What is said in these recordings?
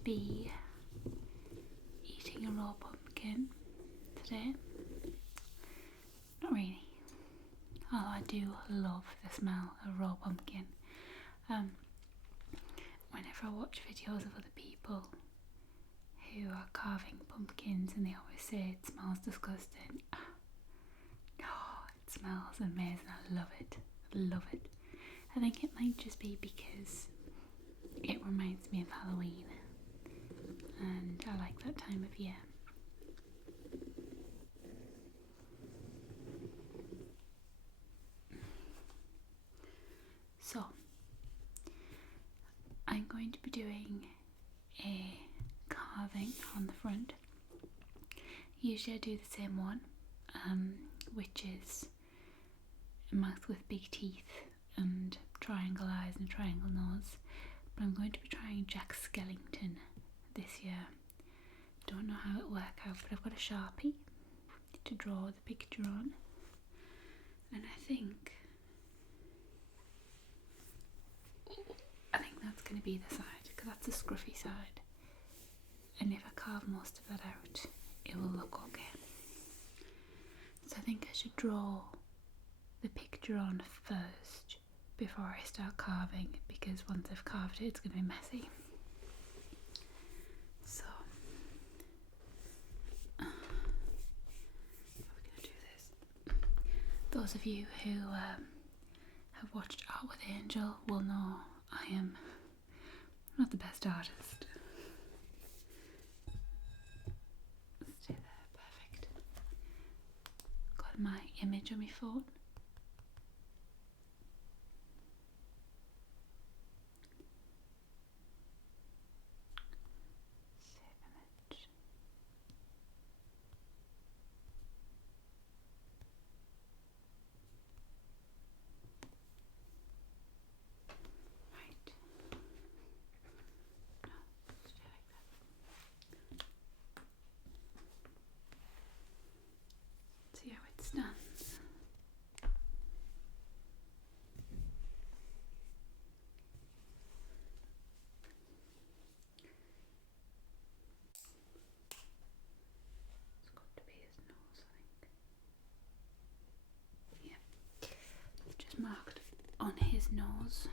to be eating a raw pumpkin today. Not really. Although I do love the smell of raw pumpkin. Whenever I watch videos of other people who are carving pumpkins and they always say it smells disgusting. Oh, it smells amazing. I love it. Love it. I think it might just be because it reminds me of Halloween and I like that time of year. So, I'm going to be doing a carving on the front. Usually I do the same one, which is a mouth with big teeth and triangle eyes and triangle nose. But I'm going to be trying Jack Skellington this year. Don't know how it'll work out, but I've got a Sharpie to draw the picture on. And I think that's going to be the side, because that's the scruffy side. And if I carve most of that out, it will look okay. So I think I should draw the picture on first before I start carving, because once I've carved it, it's going to be messy. So, how are we going to do this? Those of you who have watched Art with Angel will know I am not the best artist. Stay there, perfect. Got my image on my phone. Save image. Right. No, stay like that. See how it stands. It's got to be his nose, I think. Yeah. Just marked on his nose.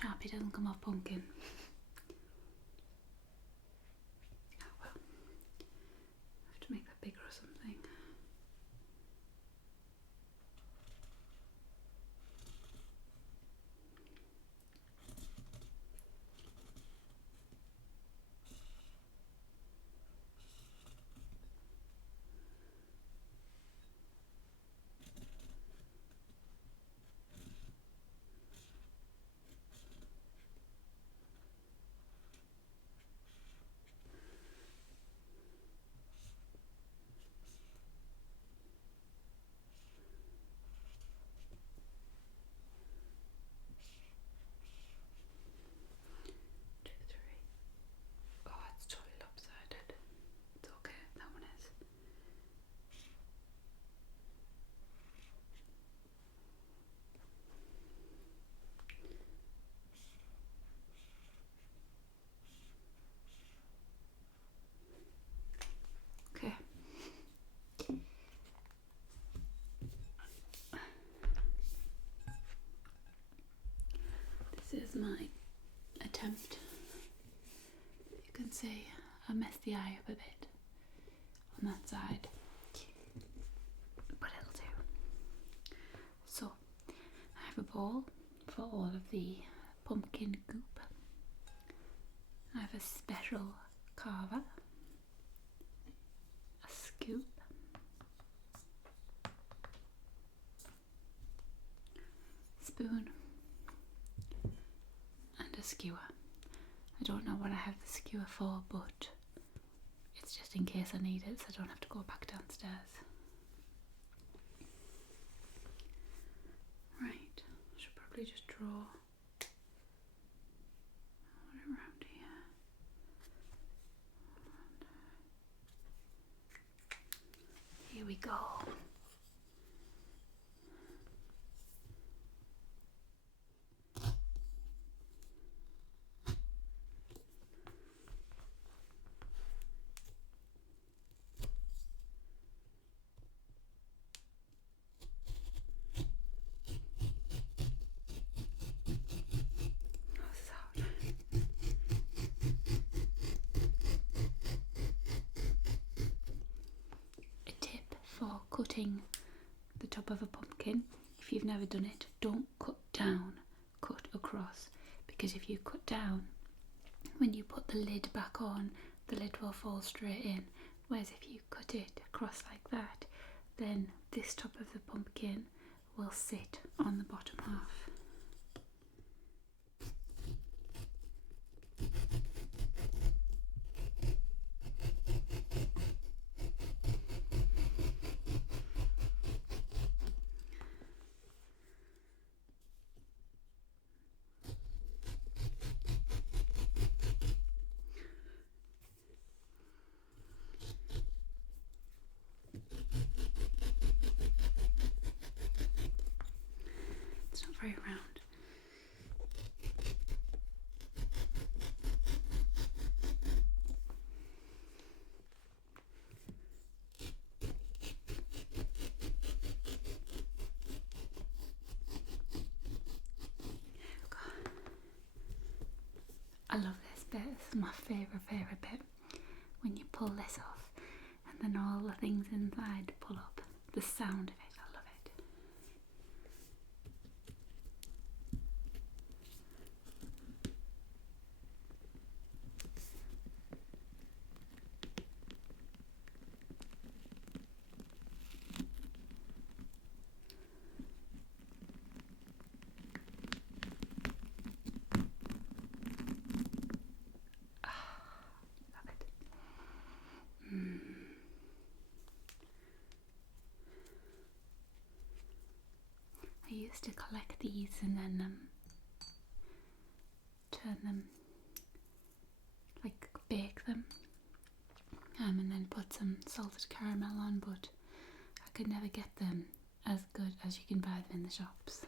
Sharpie doesn't come off pumpkin. Oh well. I have to make that bigger or something. Okay. This is my attempt. You can see I messed the eye up a bit on that side, but it'll do. So I have a bowl for all of the pumpkin goop. I have a special carver, a scoop, spoon, and a skewer. I don't know what I have the skewer for, but it's just in case I need it so I don't have to go back downstairs. Right, I should probably just draw around here. Here we go. For cutting the top of a pumpkin, if you've never done it, don't cut down, cut across, because if you cut down, when you put the lid back on, the lid will fall straight in, whereas if you cut it across like that, then this top of the pumpkin will sit on the bottom half. It's not very round. I love this bit. This is my favourite bit. When you pull this off and then all the things inside pull up. The sound of it, I love it. I used to collect these and then turn them, like bake them, and then put some salted caramel on, but I could never get them as good as you can buy them in the shops.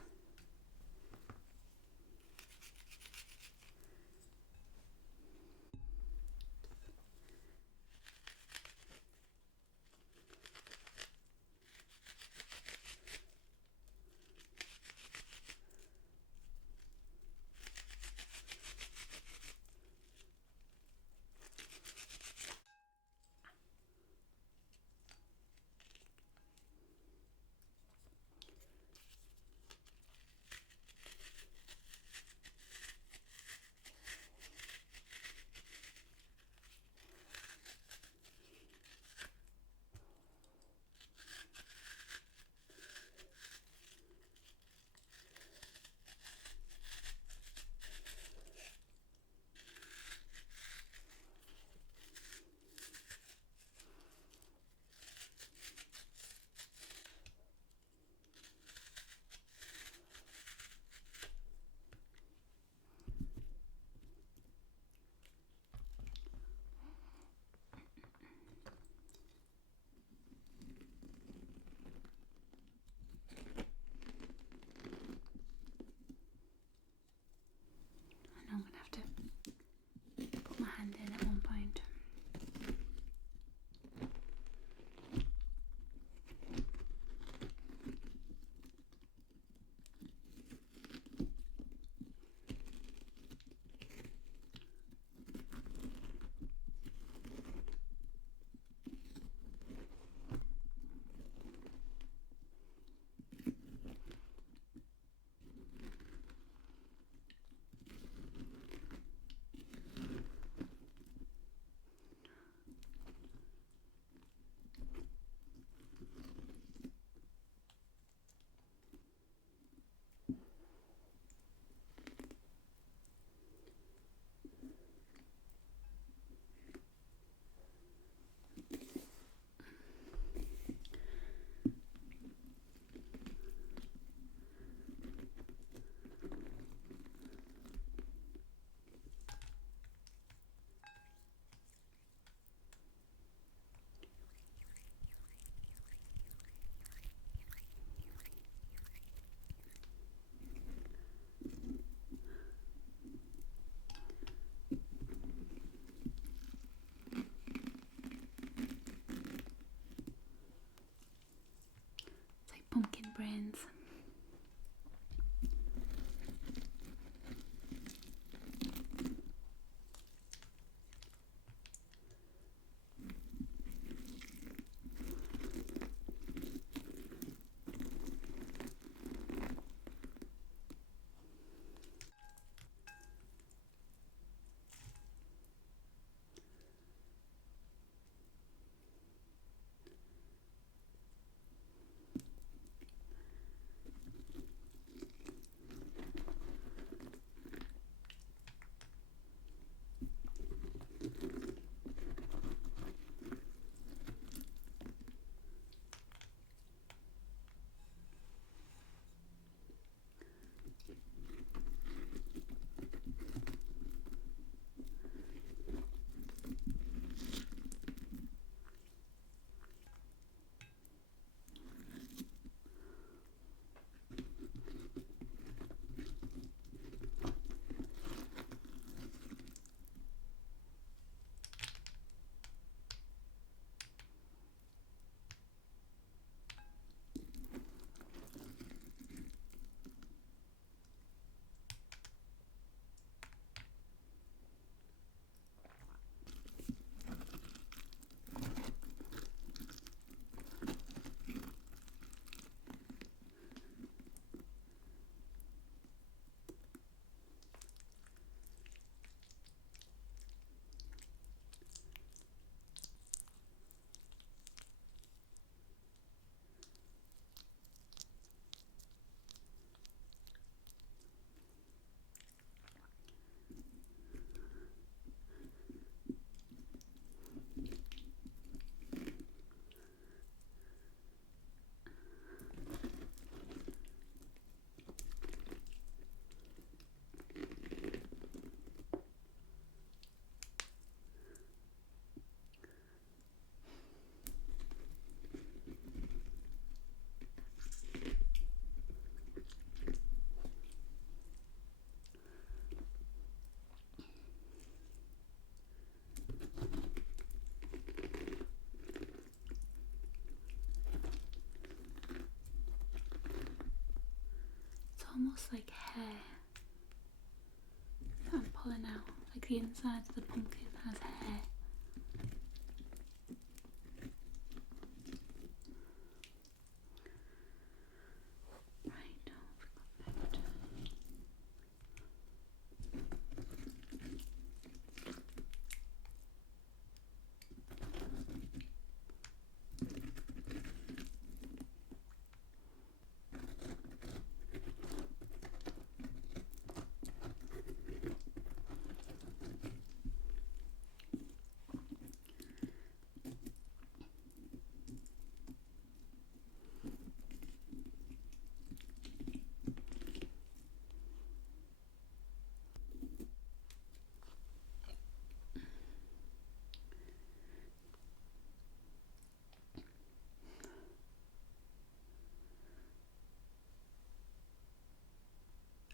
almost like hair that I'm pulling out. Like the inside of the pumpkin has hair. Right, perfect.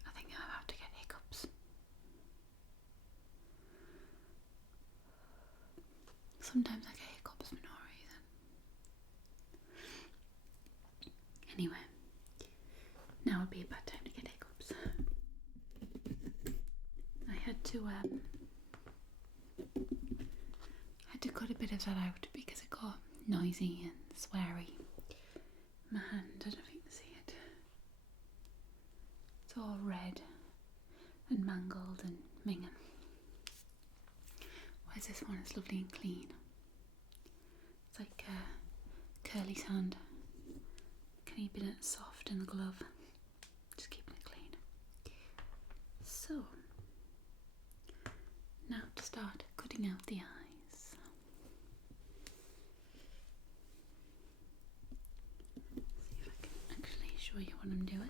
I think I'm about to get hiccups. Sometimes I get hiccups for no reason. Anyway, now would be a bad time to get hiccups. I had to cut a bit of that out because it got noisy and sweary. My hand, I don't know if you can see it. It's all red and mangled and minging. Whereas this one is lovely and clean. It's like Curly's hand. Keeping it soft in the glove. Just keeping it clean. So, now to start cutting out the eyes. See if I can actually show you what I'm doing.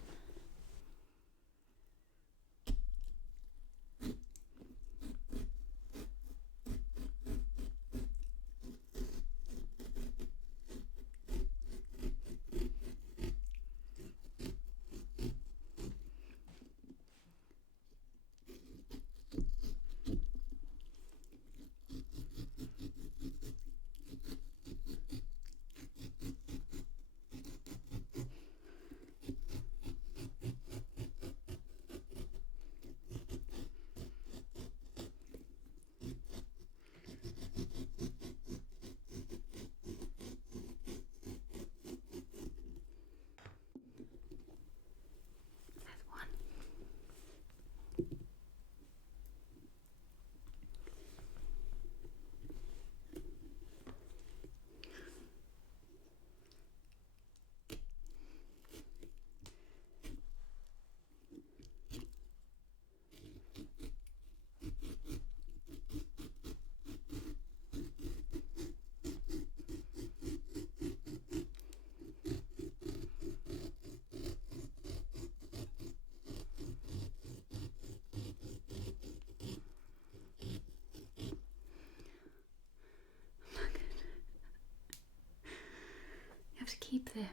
To keep the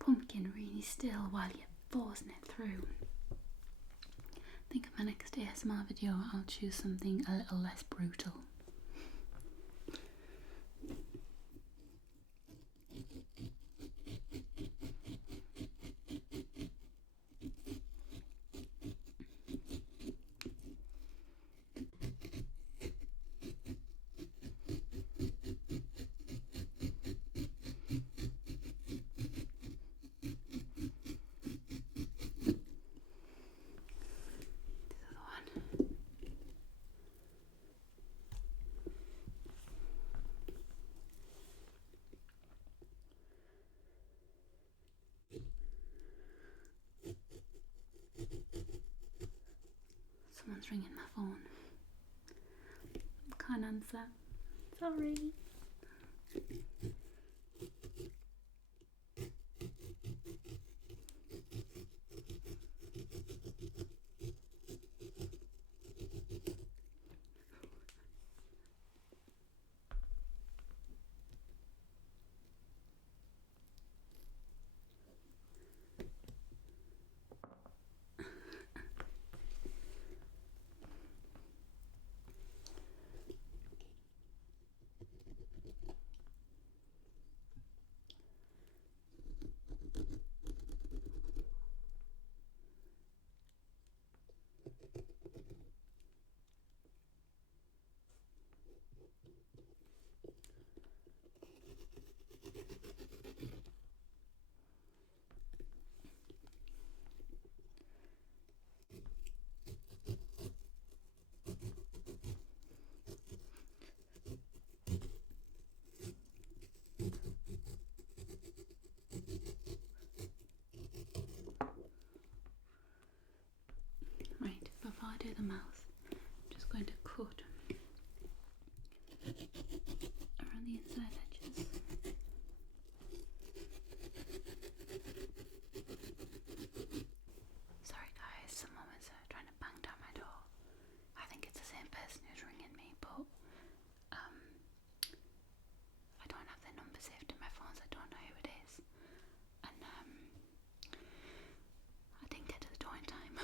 pumpkin really still while you're forcing it through. I think in my next ASMR video I'll choose something a little less brutal. Someone's ringing my phone. Can't answer. Sorry. the mouth. I'm just going to cut around the inside edges. Sorry guys, someone's trying to bang down my door. I think it's the same person who's ringing me, but I don't have their number saved in my phone, so I don't know who it is. And I didn't get to the door in time.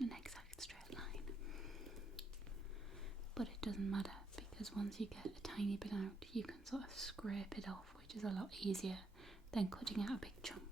An exact straight line, but it doesn't matter because once you get a tiny bit out you can sort of scrape it off, which is a lot easier than cutting out a big chunk.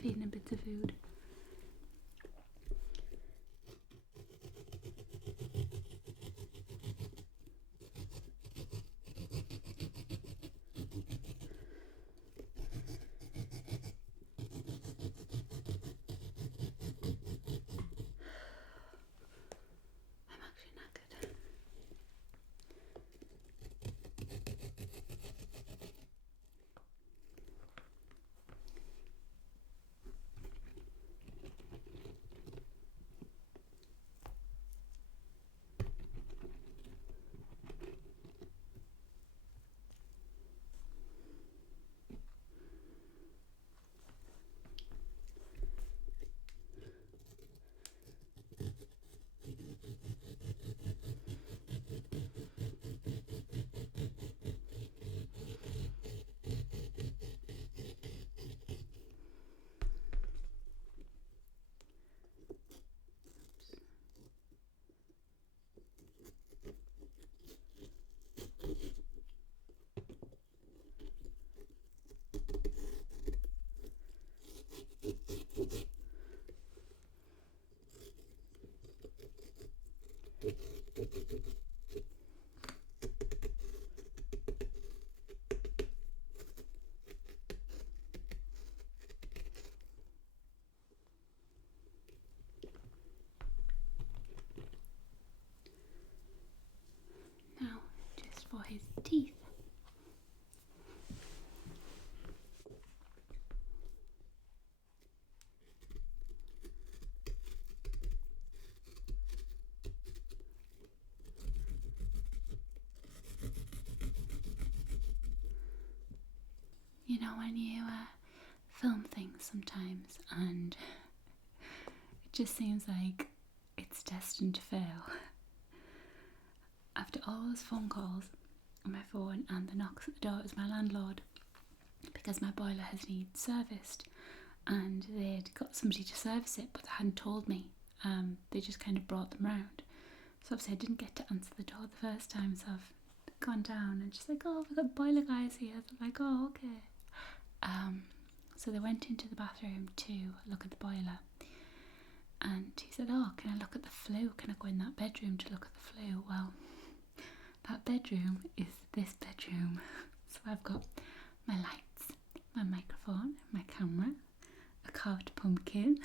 Feeding a bit of food. I'm actually knackered. You know, when you film things sometimes and it just seems like it's destined to fail. After all those phone calls on my phone and the knocks at the door, it was my landlord, because my boiler has needed serviced, and they'd got somebody to service it but they hadn't told me. They just kind of brought them round. So obviously I didn't get to answer the door the first time, so I've gone down and she's like, oh, we've got boiler guys here. So I'm like, oh, okay. So they went into the bathroom to look at the boiler, and he said, oh, can I look at the flue? Can I go in that bedroom to look at the flue? Well, that bedroom is this bedroom. So I've got my lights, my microphone, my camera, a carved pumpkin,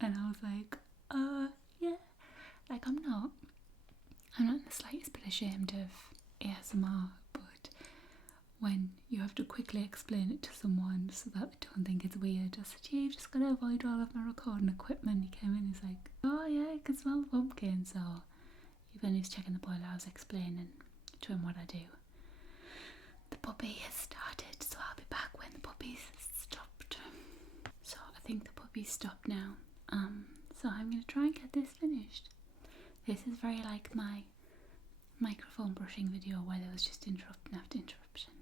and I was like, yeah, like I'm not in the slightest bit ashamed of ASMR, but when you have to quickly explain it to someone so that they don't think it's weird, I said, yeah, you've just got to avoid all of my recording equipment. He came in, he's like, oh yeah, I can smell the pumpkin. So when he was checking the boiler, I was explaining to him what I do. The puppy has started, so I'll be back when the puppy's stopped. So I think the puppy's stopped now. So I'm going to try and get this finished. This is very like my microphone brushing video where there was just interruption after interruption.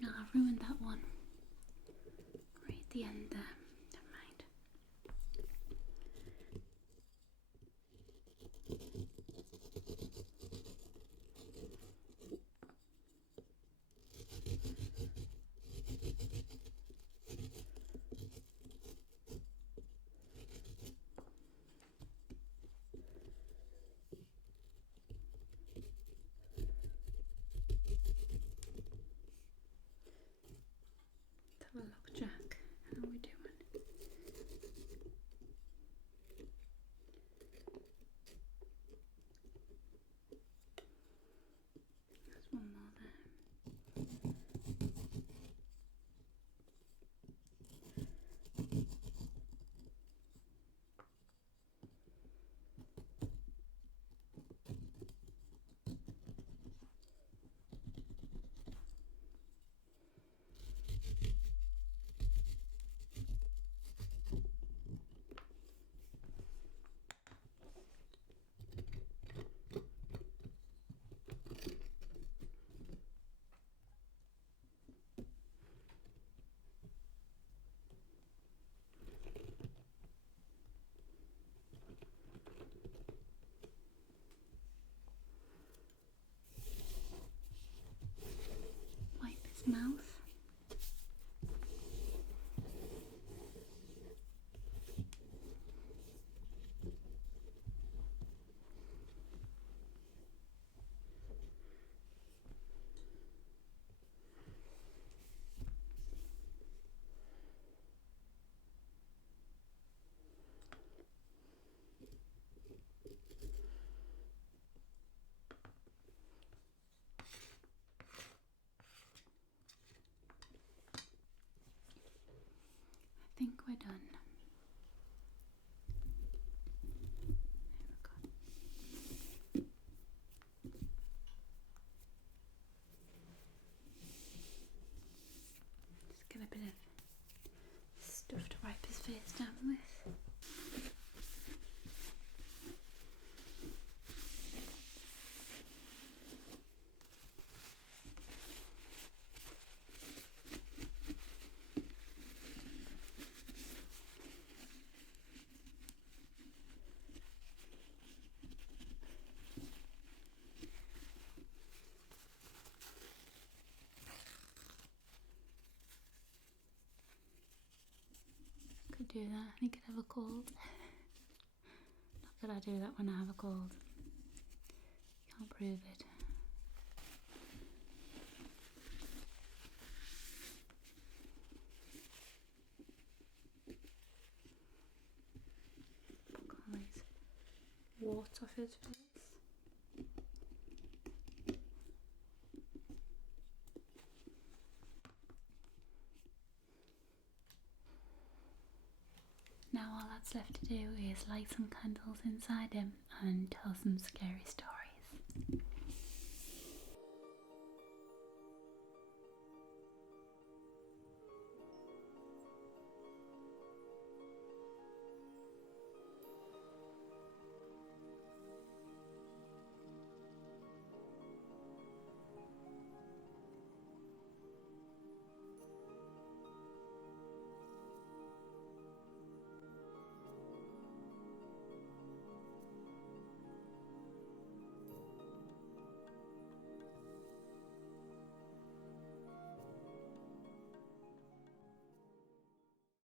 No, I ruined that one. Right at the end there. Never mind. think we're done. Just get a bit of stuff to wipe his face down with. Could do that, he could have a cold. Not that I do that when I have a cold. Can't prove it. Look all these warts off his face. Now all that's left to do is light some candles inside him and tell some scary stories.